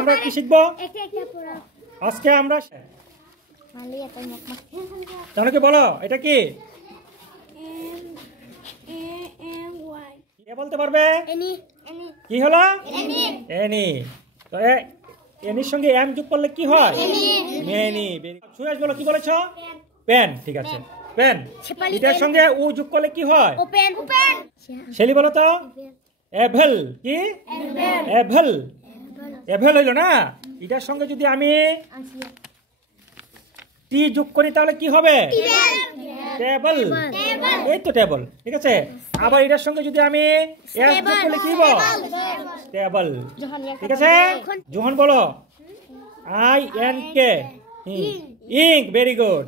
আমরা কি শিখবো? আজকে আমরা তাহলে বলো এটা কি? কে বলতে পারবে? কি হলো? এনি। তো এনির সঙ্গে এম যোগ করলে কি হয়? মেনি। সুয়েশ বলো কি বলেছ? পেন। ঠিক আছে, পেন। এটার সঙ্গে উ যোগ করলে কি হয়? শেলি বলো তো? এভেল। কি? এভেল। এভেল হইল না? এটার সঙ্গে যদি আমি টি যোগ করি তাহলে কি হবে? টেবল। এই তো টেবল। ঠিক আছে, আবার এটার সঙ্গে যদি আমি এস যোগ করলে কি হবে? টেবল। ঠিক আছে, জোহন বলো। I N K ink. Very good.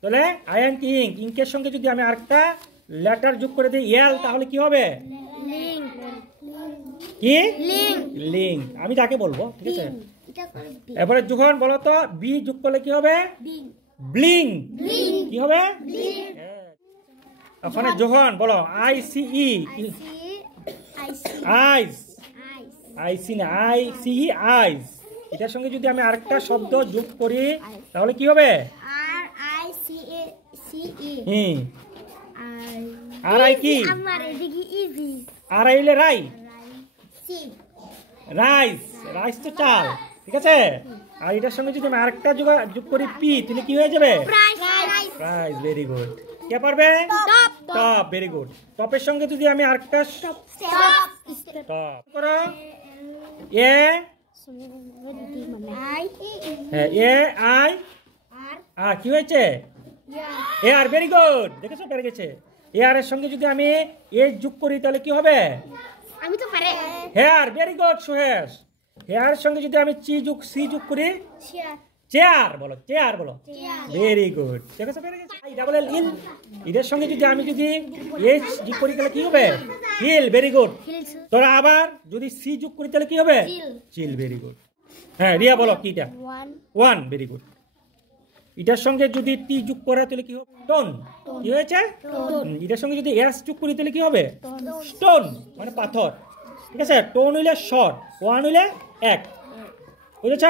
তাহলে আই এন কি ইঙ্ক। ইঙ্কের সঙ্গে যদি আমি আরেকটা লেটার যোগ করে দিই এল তাহলে কি হবে? কি? লিঙ্ক। আমি তাকে বলবো। ঠিক আছে, এবারে জোহন বলো তো বি যোগ করলে কি হবে? ব্লিং। কি হবে? ওখানে জোহন বলো I C E. Ice. I C না, আই সি ই আইস। এটার সঙ্গে যদি আমি আরেকটা শব্দ যোগ করি তাহলে কি হবে? আর আই কি? আর আইলে রাই। রাইস। রাইস তো চাল। ঠিক আছে, আর এটার সঙ্গে যদি আমি আরেকটা যোগ করি পি তাহলে কি হয়ে যাবে? প্রাইস। Very good. কে পারবে? টপ। Very good. টপের সঙ্গে যদি আমি আরেকটা টপ করো এ এ আই আর কি হয়েছে? A R. Very good. দেখেছো পেরে গেছে। এ আর এর সঙ্গে যদি আমি এ যোগ করি তাহলে কি হবে? আমি তো পারে। Hair. Very good Suhesh. Hair এর সঙ্গে যদি আমি সি যোগ করি চেয়ার। বলো চেয়ার। বলো ভেরি গুড। দেখেছো পেরে গেছে। আই ডাবল এল ইল। এর সঙ্গে যদি আমি এস যোগ করি তাহলে কি হবে? হিল। Very good. তোরা আবার যদি সি যোগ করি তাহলে কি হবে? চিল। Very good. হ্যাঁ রিয়া বলো কিটা? ওয়ান। Very good. এটার সঙ্গে যদি টি যোগ করা তাহলে কি হবে? টোন। কি হয়েছে? এটার সঙ্গে যদি এস যোগ করি তাহলে কি হবে? স্টোন, মানে পাথর। ঠিক আছে, টোন হইলে শর্ট, ওয়ান হইলে এক। বুঝেছ?